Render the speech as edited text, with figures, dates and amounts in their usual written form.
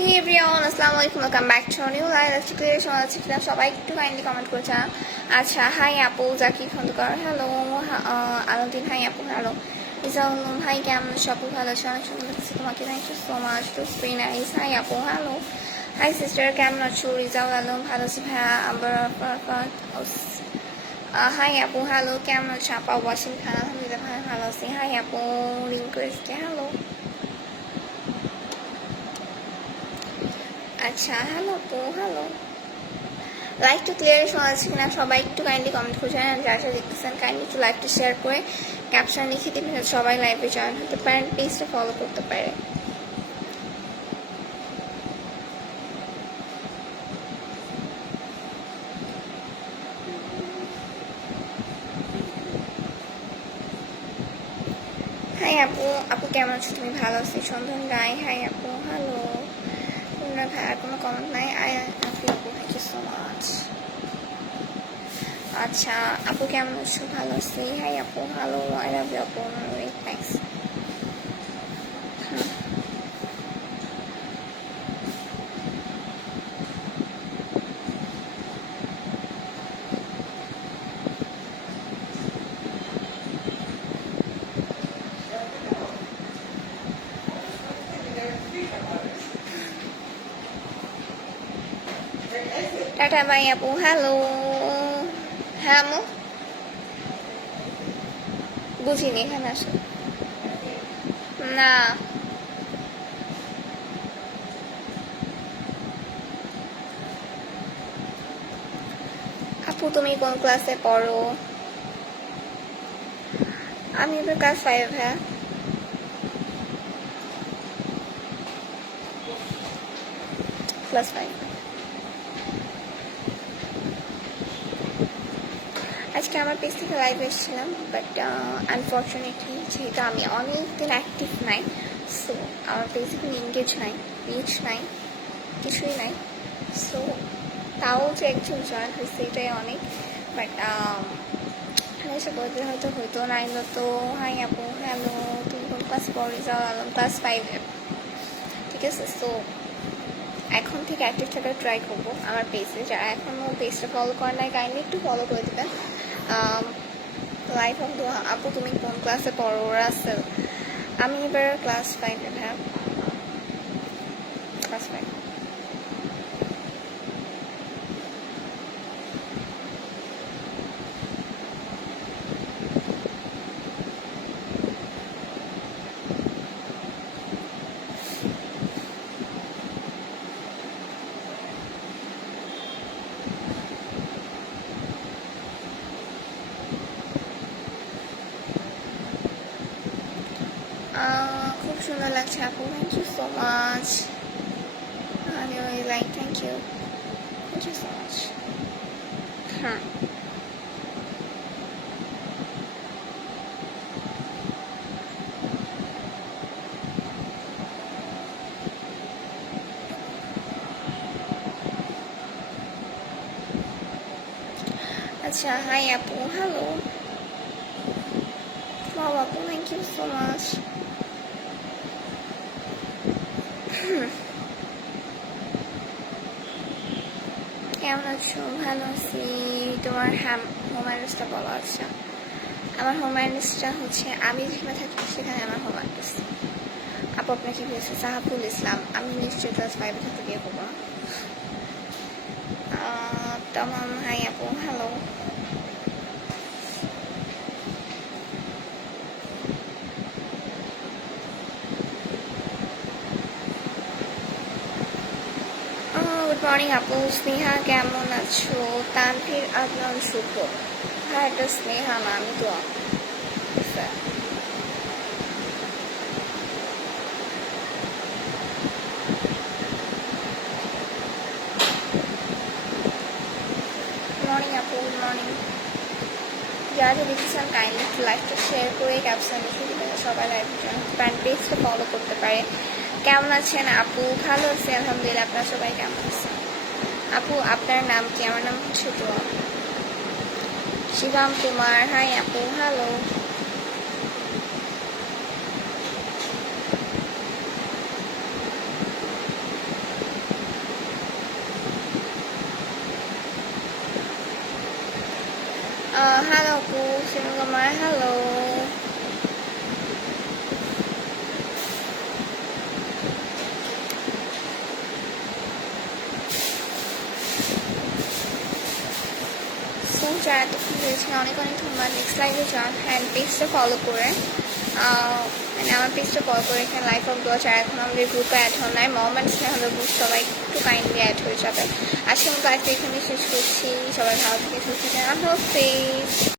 Hey everyone, আসসালামু আলাইকুম, welcome back to a new live. আজকে ক্লিয়ার শোনা যাচ্ছে কিনা সবাই একটু কাইন্ডলি কমেন্ট করছে। আচ্ছা, হাই আপু, জাকি খন্দকার হ্যালো, আলাউদ্দিন হাই আপু হ্যালো, রিজাউল হাই কেমন আছো আপু? ভালো আছো? অনেক সুন্দর লাগছে তোমাকে, thank you so much, too very nice. Hi আপু হ্যালো, হাই সিস্টার কেমন আছো? রিজাউল আলম ভালো আছি ভাইয়া। আবার হাই আপু হ্যালো, কেমন আছো আপা? ওয়াসিম খান আলহামদুলিল্লাহ ভাই ভালো আছি। হাই আপু রিকোয়েস্ট হ্যালো। আচ্ছা হ্যালো আপু হ্যালো, লাইভটা ক্লিয়ার শোনা যাচ্ছে কিনা সবাই একটু কাইন্ডলি কমেন্ট করে জানান। যারা যারা দেখতেছেন কাইন্ডলি একটু লাইভটা শেয়ার করে ক্যাপশন লিখে দিবেন, সবাই লাইভে জয়েন হতে পারেন, পেজটা ফলো করতে পারে। হাই আপু, আপু কেমন আছো তুমি? ভালো আছি সন্ধান রায়। হাই আপু হ্যালো, তোমরা ভাইয়ার কোনো কমেন্ট নাই। আই আপু, থ্যাংক ইউ সো মাচ। আচ্ছা আপু কেমন আছো? ভালো আছি। হাই আপু হ্যালো, আই লাভ ইউ আপু, থ্যাংকস। টাটা বাই আপু হ্যালো। হ্যাঁ আমু, বুঝিনি এখানে আসো না। আপু তুমি কোন ক্লাসে পড়ো? আমি এবার ক্লাস 5। হ্যাঁ ক্লাস 5। আজকে আমার পেজ থেকে লাইভ এসেছিলাম, বাট আনফর্চুনেটলি যেহেতু আমি অনেক দিন অ্যাক্টিভ নাই, সো আমার পেজে কোনো এনগেজ নাই, রিচ নাই, কিছুই নাই। সো তাও যে একজন জয়েন হয়েছে এটাই অনেক, বাট এসে বলতে হয়তো হইতো নাইলো তো। হাই আপু হ্যালো, তুমি কোন ক্লাস পড়ে? যাও আলম ক্লাস 5। ঠিক আছে, সো এখন থেকে অ্যাক্টিভ থাকার ট্রাই করবো আমার পেজে। যারা এখনও পেজটা ফলো করে নাই কাইন্ডলি একটু ফলো করে দেবেন। লাইফ অফ দোয়া। আপু তুমি কোন ক্লাসে পড়ো? রাসেল। আমি এবার ক্লাস 5। হ্যাঁ ক্লাস 5। খুব সুন্দর লাগছে আপু, thank you so much. Like thank you so much. হ্যাঁ আচ্ছা, হাই আপু হ্যালো, বাবা আপু থ্যাংক ইউ সো মাচ। কেমন আছো? ভালো আছি। তোমার হোম অ্যাড্রেসটা বলো। আচ্ছা, আমার হোম অ্যাড্রেসটা হচ্ছে, আমি যেখানে থাকি সেখানে আমার হোম অ্যাড্রেস। আপু আপনাকে বলছে সাহাবুল ইসলাম। আমি নিশ্চয়ই ক্লাস 5 থাকতে বিয়ে করবো না। তমাম হাই আপু হ্যালো। গুড মর্নিং আপু। স্নেহা কেমন আছো? তানভীর আদনান শুভ। হ্যাঁ এটা স্নেহা না, আমি তো মর্নিং আপু, গুড মর্নিং। যারা দেখেছেন কাইন্ডলি লাইভটা শেয়ার করে ক্যাপশন লিখে দেবেন, সবাই লাইভ জয়েন পেজটা ফলো করতে পারে। কেমন আছেন আপু? ভালো আছি আলহামদুলিল্লাহ। আপনারা সবাই কেমন আছেন? আপু আপনার নাম কি? আমার নাম হচ্ছে তো শিবাম কুমার। হাই আপু হ্যালো। Shinugama, hello. So যারা এতক্ষণ রয়েছেন অনেক অনেক ধন্যবাদ। নেক্সট লাইভে যান অ্যান্ড পেজটা ফলো করে মানে আমার পেজটা ফলো করে এখানে লাইফ অফ দোয়া যারা এখন আমাদের গ্রুপে অ্যাড হন নাই মম অ্যান্ড স্নেহা গ্রুপ সবাই একটু কাইন্ডলি অ্যাড হয়ে যাবে। আজকে আমি লাইফটা এখানে শেষ করছি। সবাই ভালো থেকে সুস্থ থাকেন। আল্লাহ হাফেজ।